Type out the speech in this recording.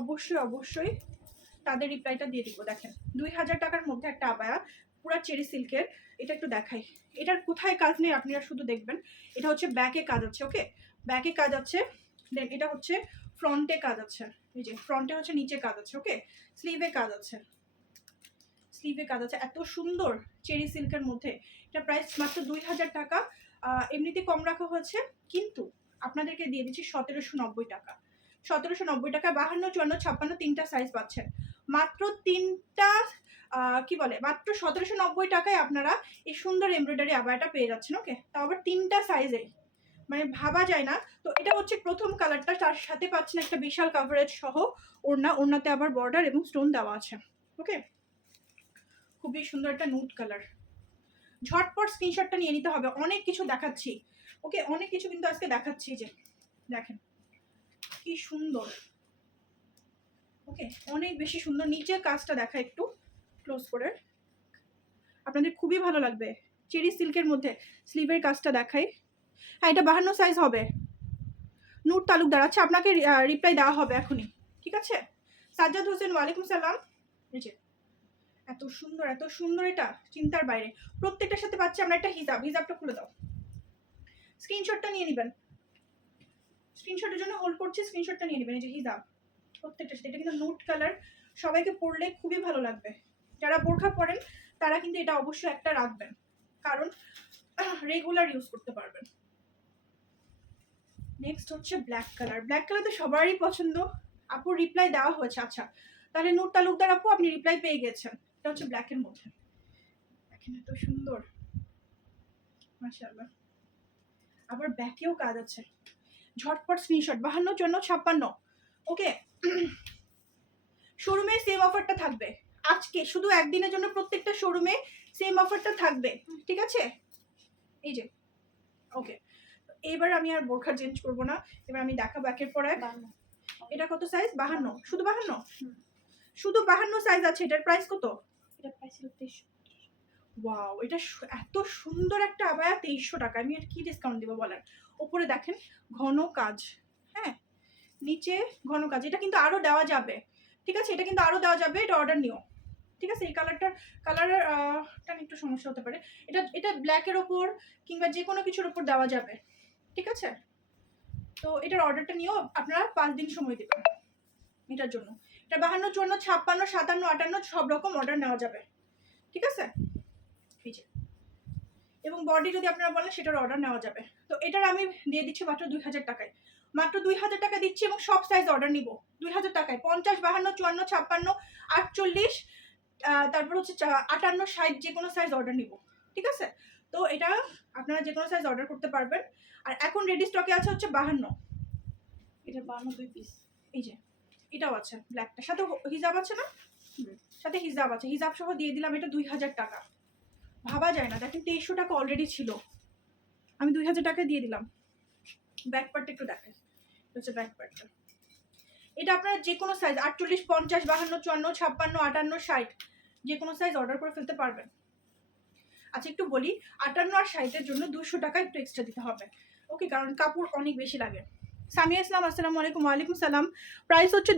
অবশ্যই অবশ্যই তাদের রিপ্লাইটা দিয়ে দিব। দেখেন, দুই হাজার টাকার মধ্যে একটা আবায়া, পুরা চেরি সিল্কের এটা একটু দেখাই। এটার কোথায় কাজ নেই আপনারা শুধু দেখবেন। এটা হচ্ছে ব্যাকে কাজ আছে ওকে ব্যাকে কাজ আছে দেন এটা হচ্ছে ফ্রন্টে কাজ আছে। এই যে ফ্রন্টে হচ্ছে, নিচে কাজ আছে ওকে স্লিভে কাজ আছে। স্লিভে কাজ আছে। এত সুন্দর চেরি সিল্কের মধ্যে। এটা প্রাইস মাত্র দুই হাজার টাকা। এমনিতে কম রাখা হয়েছে, কিন্তু আপনাদেরকে দিয়ে দিচ্ছি সতেরোশো নব্বই টাকা। সতেরোশো নব্বই টাকা বাহান্ন, চুয়ান্ন, ছাপ্পান্ন তিনটা সাইজ পাচ্ছেন। মাত্র তিনটা কি বলে? মাত্র সতেরোশো নব্বই টাকায় আপনারা এই সুন্দর এমব্রয়ডারি আবায়াটা পেয়ে যাচ্ছেন ওকে তাও আবার তিনটা সাইজে মানে ভাবা যায় না। তো এটা হচ্ছে প্রথম কালারটা তার সাথে পাচ্ছেন একটা বিশাল কাভারেজ সহ ওড়না। ওড়নাতে আবার বর্ডার এবং স্টোন দেওয়া আছে ওকে খুবই সুন্দর একটা নুট কালার ঝটপট স্ক্রিনশটটা নিয়ে নিতে হবে। অনেক কিছু দেখাচ্ছি ওকে অনেক কিছু কিন্তু আজকে দেখাচ্ছি যে, দেখেন। কি সুন্দর। ওকে অনেক বেশি সুন্দর। নিচের কাজটা দেখা একটু ক্লোজ করে। আপনাদের খুবই ভালো লাগবে। চেরি সিল্কের মধ্যে স্লিভের কাজটা দেখাই। হ্যাঁ এটা বাহান্ন সাইজ হবে। নূর তালুকদার আচ্ছা আপনাকে রিপ্লাই দেওয়া হবে এখনই। ঠিক আছে? সাজ্জাদ হোসেন, ওয়ালাইকুম সালাম। এই যে, এত সুন্দর এত সুন্দর এটা চিন্তার বাইরে। প্রত্যেকটার সাথে পাচ্ছি আমরা একটা হিজাব। হিজাবটা খুলে দাও। স্ক্রিনশটটা নিয়ে নেবেন। স্ক্রিনশটের জন্য হোল্ড করছি স্ক্রিনশটটা নিয়ে নেবেন এই যে হিজাব প্রত্যেকটার সাথে এটা কিন্তু নোট কালার সবাইকে পড়লে খুবই ভালো লাগবে। যারা বোরখা পরেন, তারা কিন্তু এটা অবশ্যই একটা রাখবেন, কারণ রেগুলার ইউজ করতে পারবেন। নেক্সট হচ্ছে ব্ল্যাক কালার ব্ল্যাক কালার তো সবারই পছন্দ। আপুর রিপ্লাই দেওয়া হয়েছে আচ্ছা তাহলে নূর তালুকদার আপু, আপনি রিপ্লাই পেয়ে গেছেন। এটা হচ্ছে ব্ল্যাকের মধ্যে। দেখেন এত সুন্দর। মাশাআল্লাহ। আবার ব্যাকেও কাজ আছে। ঝটপট স্ক্রিনশট বাহান্ন জন্য ছাপ্পান্ন। ওকে শোরুমে সেম অফারটা থাকবে। আজকে শুধু একদিনের জন্য প্রত্যেকটা শোরুমে সেম অফারটা থাকবে। ঠিক আছে? এই যে। ওকে এবার আমি আর বোরখা চেঞ্জ করব না। এবার আমি দেখাবো একের পর এক। এটা কত সাইজ বাহান্ন। শুধু বাহান্ন। শুধু বাহান্ন সাইজ আছে। এটার প্রাইস কত? এটা প্রাইস ছিল তেইশশো ওয়াও এটা এত সুন্দর একটা আবায়া তেইশশো টাকা। আমি আর কি ডিসকাউন্ট দেবো বলার ওপরে দেখেন, ঘন কাজ হ্যাঁ? নিচে ঘন কাজ, এটা কিন্তু আরও দেওয়া যাবে। ঠিক আছে? এটা কিন্তু আরও দেওয়া যাবে, এটা অর্ডার নিও। ঠিক আছে? এই কালারটার কালারের একটু সমস্যা হতে পারে। এটা এটা ব্ল্যাকের ওপর কিংবা যে কোনো কিছুর ওপর দেওয়া যাবে। ঠিক আছে? তো এটার অর্ডারটা নিয়েও আপনারা পাঁচ দিন সময় দেবেন এটার জন্য। এটা বাহান্ন চুয়ান্ন ছাপ্পান্ন, সাতান্ন, আটান্ন, সব রকম অর্ডার নেওয়া যাবে। ঠিক আছে? এই যে এবং বডি যদি আপনারা বলেন সেটার অর্ডার নেওয়া যাবে। তো এটার আমি দিয়ে দিচ্ছি মাত্র দুই হাজার টাকায়। মাত্র দুই হাজার টাকা দিচ্ছি এবং সব সাইজ অর্ডার নিব। দুই হাজার টাকায়। পঞ্চাশ বাহান্ন চুয়ান্ন ছাপ্পান্ন আটচল্লিশ তারপর হচ্ছে আটান্ন ষাট যে কোনো সাইজ অর্ডার নিব। ঠিক আছে? তো এটা আপনারা যে কোনো সাইজ অর্ডার করতে পারবেন। আর এখন রেডি স্টকে আছে হচ্ছে বাহান্ন। এটা বাহান্ন দুই পিস এই যে এটাও আছে ব্ল্যাকটা সাথে হিজাব আছে না। সাথে হিজাব আছে। হিজাব সহ দিয়ে দিলাম এটা দুই হাজার টাকা। ভাবা যায় না। দেখেন তেইশশো টাকা অলরেডি ছিল। আমি দুই হাজার টাকা দিয়ে দিলাম। ব্যাক পার্টটা একটু এটা হচ্ছে ব্যাক পার্টটা এটা আপনারা যে কোনো সাইজ আটচল্লিশ, পঞ্চাশ, বাহান্ন, চুয়ান্ন, ছাপ্পান্ন, আটান্ন, ষাট, যে কোনো সাইজ অর্ডার করে ফেলতে পারবেন। আচ্ছা একটু বলি, আটান্ন আর ষাটের জন্য দুশো টাকা একটু এক্সট্রা দিতে হবে। ওকে কারণ কাপড় অনেক বেশি লাগে। সামিয়া ইসলাম আসসালামু আলাইকুম। ওয়ালাইকুম সালাম প্রাইস হচ্ছে